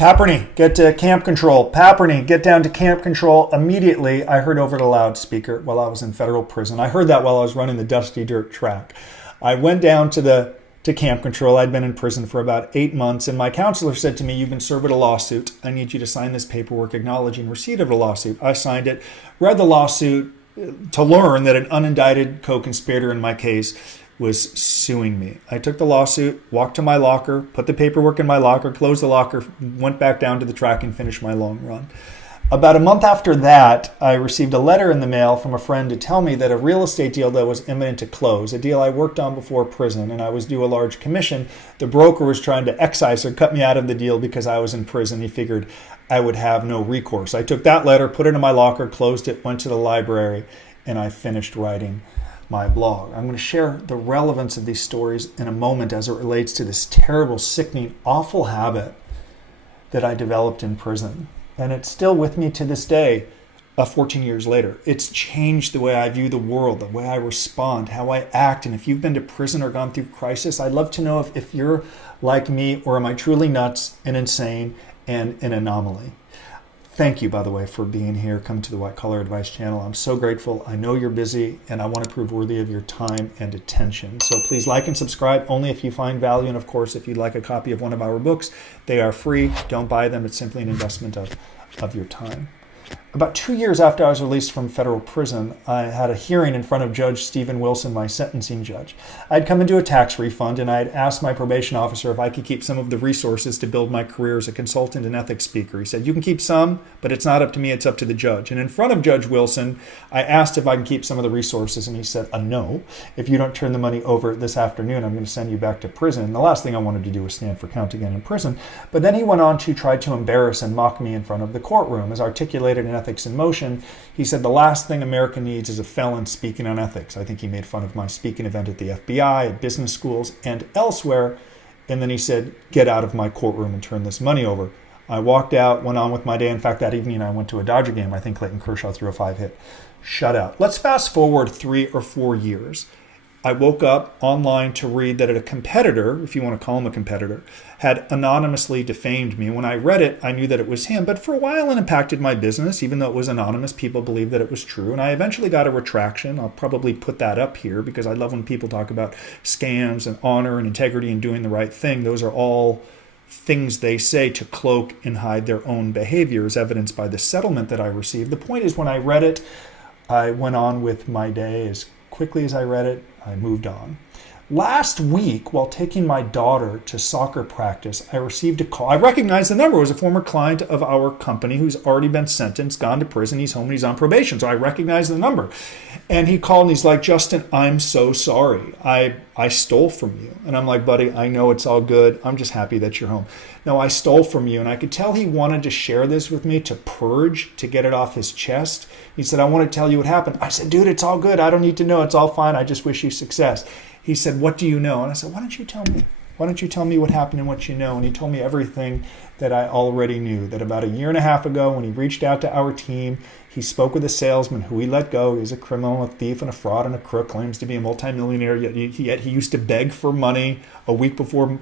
Papperny, get to camp control. Papperny, get down to camp control immediately. I heard over the loudspeaker while I was in federal prison. I heard that while I was running the dusty dirt track. I went down to camp control. I'd been in prison for about 8 months, and my counselor said to me, "You've been served with a lawsuit. I need you to sign this paperwork acknowledging receipt of the lawsuit." I signed it, read the lawsuit to learn that an unindicted co-conspirator in my case was suing me. I took the lawsuit, walked to my locker, put the paperwork in my locker, closed the locker, went back down to the track and finished my long run. About a month after that, I received a letter in the mail from a friend to tell me that a real estate deal that was imminent to close, a deal I worked on before prison, and I was due a large commission, the broker was trying to excise or cut me out of the deal because I was in prison. He figured I would have no recourse. I took that letter, put it in my locker, closed it, went to the library, and I finished writing my blog. I'm going to share the relevance of these stories in a moment as it relates to this terrible, sickening, awful habit that I developed in prison. And it's still with me to this day, 14 years later. It's changed the way I view the world, the way I respond, how I act. And if you've been to prison or gone through crisis, I'd love to know if you're like me, or am I truly nuts and insane and an anomaly? Thank you, by the way, for being here. Come to the White Collar Advice channel. I'm so grateful. I know you're busy, and I want to prove worthy of your time and attention. So please like and subscribe only if you find value. And of course, if you'd like a copy of one of our books, they are free. Don't buy them. It's simply an investment of your time. About 2 years after I was released from federal prison, I had a hearing in front of Judge Stephen Wilson, my sentencing judge. I'd come into a tax refund, and I'd asked my probation officer if I could keep some of the resources to build my career as a consultant and ethics speaker. He said, "You can keep some, but it's not up to me, it's up to the judge." And in front of Judge Wilson, I asked if I can keep some of the resources, and he said, "No. If you don't turn the money over this afternoon, I'm going to send you back to prison." And the last thing I wanted to do was stand for count again in prison. But then he went on to try to embarrass and mock me in front of the courtroom. As articulated in Ethics in Motion, he said the last thing America needs is a felon speaking on ethics. I think he made fun of my speaking event at the FBI, at business schools, and elsewhere. And then he said, "Get out of my courtroom and turn this money over." I walked out, went on with my day. In fact, that evening I went to a Dodger game. I think Clayton Kershaw threw a 5-hit shutout. Let's fast forward 3 or 4 years. I woke up online to read that a competitor, if you want to call him a competitor, had anonymously defamed me. When I read it, I knew that it was him, but for a while it impacted my business. Even though it was anonymous, people believed that it was true, and I eventually got a retraction. I'll probably put that up here because I love when people talk about scams and honor and integrity and doing the right thing. Those are all things they say to cloak and hide their own behavior, as evidenced by the settlement that I received. The point is, when I read it, I went on with my day. As quickly as I read it, I moved on. Last week, while taking my daughter to soccer practice, I received a call. I recognized the number. It was a former client of our company who's already been sentenced, gone to prison. He's home and he's on probation. So I recognized the number. And he called and he's like, "Justin, I'm so sorry. I stole from you." And I'm like, "Buddy, I know it's all good. I'm just happy that you're home." "No, I stole from you." And I could tell he wanted to share this with me, to purge, to get it off his chest. He said, "I want to tell you what happened." I said, "Dude, it's all good. I don't need to know. It's all fine. I just wish you success." He said, "What do you know?" And I said, "Why don't you tell me? Why don't you tell me what happened and what you know?" And he told me everything that I already knew, that about 1.5 years ago, when he reached out to our team, he spoke with a salesman who he let go. He's a criminal, a thief, and a fraud, and a crook, claims to be a multimillionaire, yet he used to beg for money a week before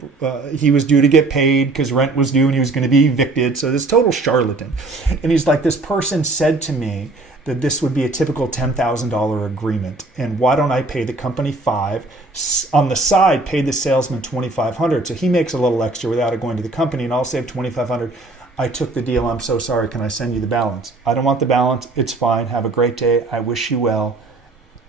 he was due to get paid because rent was due and he was going to be evicted. So this total charlatan. And he's like, "This person said to me that this would be a typical $10,000 agreement. And why don't I pay the company $5,000, on the side pay the salesman $2,500. So he makes a little extra without it going to the company, and I'll save $2,500. I took the deal. I'm so sorry. Can I send you the balance?" "I don't want the balance. It's fine. Have a great day. I wish you well.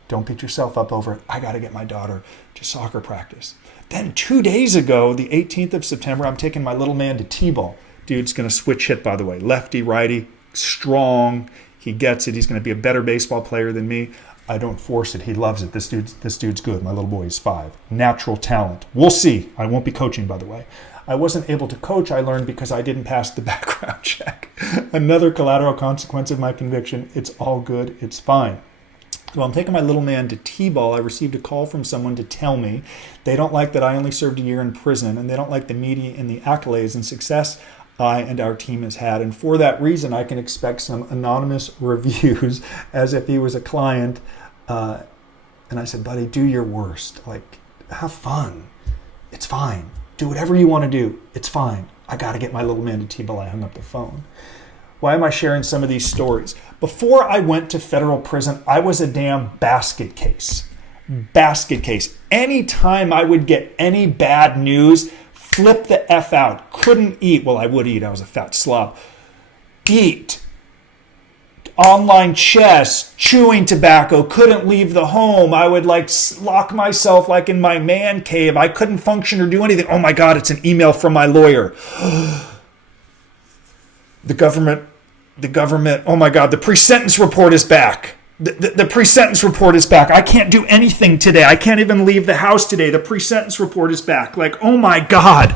Don't beat yourself up over it. I got to get my daughter to soccer practice." Then 2 days ago, the 18th of September, I'm taking my little man to T-ball. Dude's going to switch hit, by the way. Lefty, righty, strong. He gets it. He's going to be a better baseball player than me. I don't force it. He loves it. This dude's good. My little boy is 5. Natural talent. We'll see. I won't be coaching, by the way. I wasn't able to coach, I learned, because I didn't pass the background check. Another collateral consequence of my conviction. It's all good. It's fine. So I'm taking my little man to T-ball. I received a call from someone to tell me they don't like that I only served 1 year in prison, and they don't like the media and the accolades and success I and our team has had. And for that reason, I can expect some anonymous reviews as if he was a client. And I said, "Buddy, do your worst. Like, have fun. It's fine. Do whatever you want to do. It's fine. I got to get my little man to T-ball. I hung up the phone. Why am I sharing some of these stories? Before I went to federal prison, I was a damn basket case. Basket case. Anytime I would get any bad news, flip the F out. Couldn't eat. Well, I would eat. I was a fat slob. Eat. Online chess, chewing tobacco, couldn't leave the home. I would like lock myself like in my man cave. I couldn't function or do anything. Oh my God, it's an email from my lawyer. The government, oh my God, the pre-sentence report is back. The pre-sentence report is back. I can't do anything today. I can't even leave the house today. The pre-sentence report is back. Like, oh my God.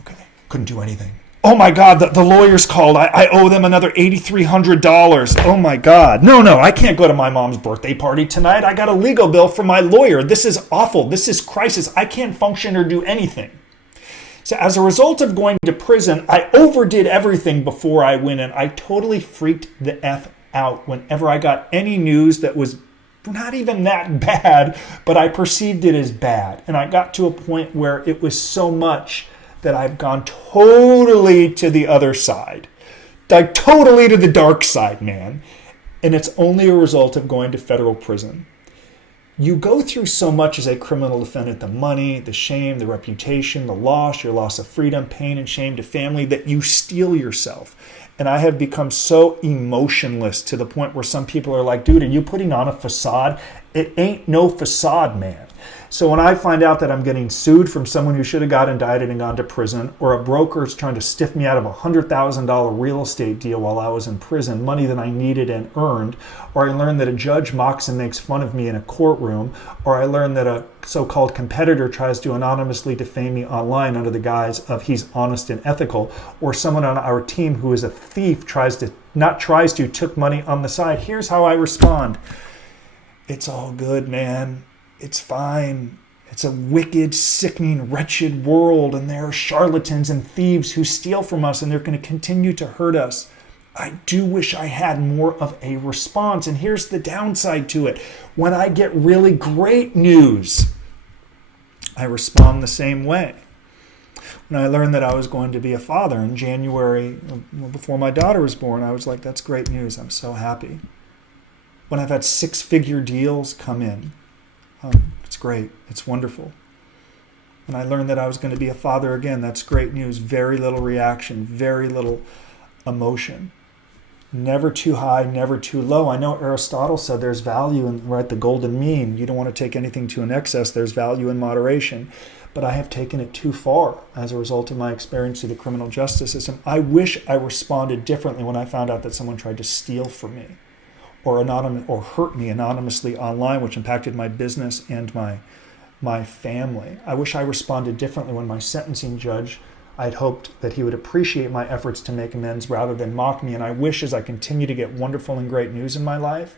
Okay, couldn't do anything. Oh my God, the lawyers called. I owe them another $8,300. Oh my God. No, I can't go to my mom's birthday party tonight. I got a legal bill from my lawyer. This is awful. This is crisis. I can't function or do anything. So as a result of going to prison, I overdid everything before I went in. I totally freaked the F out whenever I got any news that was not even that bad, but I perceived it as bad. And I got to a point where it was so much that I've gone totally to the other side. Like totally to the dark side, man. And it's only a result of going to federal prison. You go through so much as a criminal defendant, the money, the shame, the reputation, the loss, your loss of freedom, pain and shame to family, that you steel yourself. And I have become so emotionless to the point where some people are like, dude, are you putting on a facade? It ain't no facade, man. So when I find out that I'm getting sued from someone who should have got indicted and gone to prison, or a broker is trying to stiff me out of a $100,000 real estate deal while I was in prison, money that I needed and earned, or I learn that a judge mocks and makes fun of me in a courtroom, or I learn that a so-called competitor tries to anonymously defame me online under the guise of he's honest and ethical, or someone on our team who is a thief took money on the side, here's how I respond. It's all good, man. It's fine. It's a wicked, sickening, wretched world, and there are charlatans and thieves who steal from us, and they're going to continue to hurt us. I do wish I had more of a response, and here's the downside to it. When I get really great news, I respond the same way. When I learned that I was going to be a father in January, before my daughter was born, I was like, that's great news. I'm so happy. When I've had 6-figure deals come in, it's great. It's wonderful. When I learned that I was going to be a father again, that's great news. Very little reaction, very little emotion. Never too high, never too low. I know Aristotle said there's value in, right, the golden mean. You don't want to take anything to an excess. There's value in moderation. But I have taken it too far as a result of my experience through the criminal justice system. I wish I responded differently when I found out that someone tried to steal from me, or hurt me anonymously online, which impacted my business and my family. I wish I responded differently when my sentencing judge, I'd hoped that he would appreciate my efforts to make amends rather than mock me. And I wish, as I continue to get wonderful and great news in my life,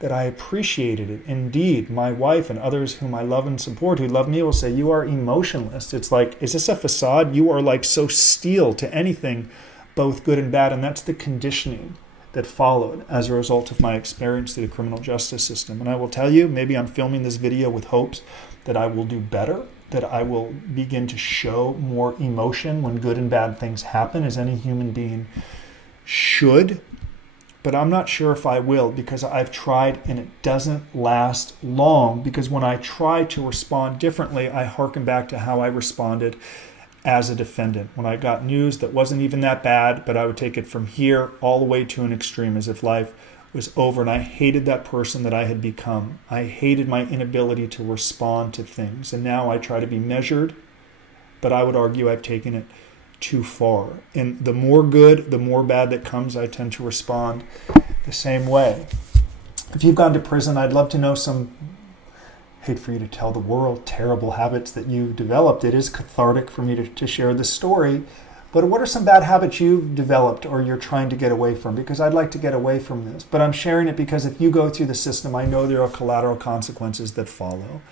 that I appreciated it. Indeed, my wife and others whom I love and support, who love me, will say, you are emotionless. It's like, is this a facade? You are like so steel to anything, both good and bad. And that's the conditioning that followed as a result of my experience through the criminal justice system. And I will tell you, maybe I'm filming this video with hopes that I will do better, that I will begin to show more emotion when good and bad things happen, as any human being should. But I'm not sure if I will, because I've tried and it doesn't last long, because when I try to respond differently, I hearken back to how I responded as a defendant. When I got news that wasn't even that bad, but I would take it from here all the way to an extreme as if life was over, and I hated that person that I had become. I hated my inability to respond to things, and now I try to be measured, but I would argue I've taken it too far. And the more good, the more bad that comes, I tend to respond the same way. If you've gone to prison, I'd love to know some, hate for you to tell the world, terrible habits that you've developed. It is cathartic for me to share this story. But what are some bad habits you've developed or you're trying to get away from? Because I'd like to get away from this. But I'm sharing it because if you go through the system, I know there are collateral consequences that follow.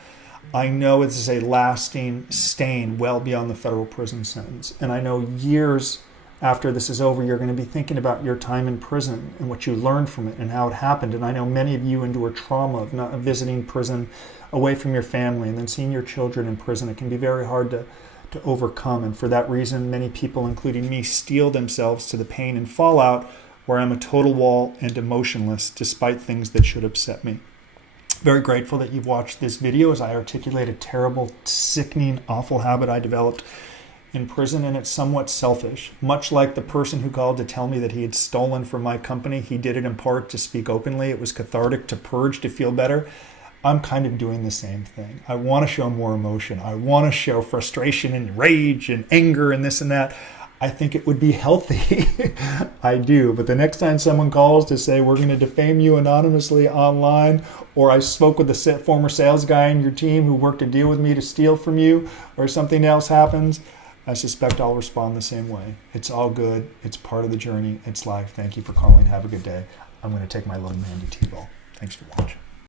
I know it is a lasting stain well beyond the federal prison sentence. And I know years after this is over, you're going to be thinking about your time in prison and what you learned from it and how it happened. And I know many of you endure trauma of not visiting prison away from your family and then seeing your children in prison. It can be very hard to overcome. And for that reason, many people, including me, steel themselves to the pain and fallout where I'm a total wall and emotionless despite things that should upset me. Very grateful that you've watched this video as I articulate a terrible, sickening, awful habit I developed in prison, and it's somewhat selfish. Much like the person who called to tell me that he had stolen from my company, he did it in part to speak openly. It was cathartic, to purge, to feel better. I'm kind of doing the same thing. I want to show more emotion. I want to show frustration and rage and anger and this and that. I think it would be healthy. I do. But the next time someone calls to say, we're going to defame you anonymously online, or I spoke with the former sales guy in your team who worked a deal with me to steal from you, or something else happens, I suspect I'll respond the same way. It's all good. It's part of the journey. It's life. Thank you for calling. Have a good day. I'm going to take my little Mandy T-ball. Thanks for watching.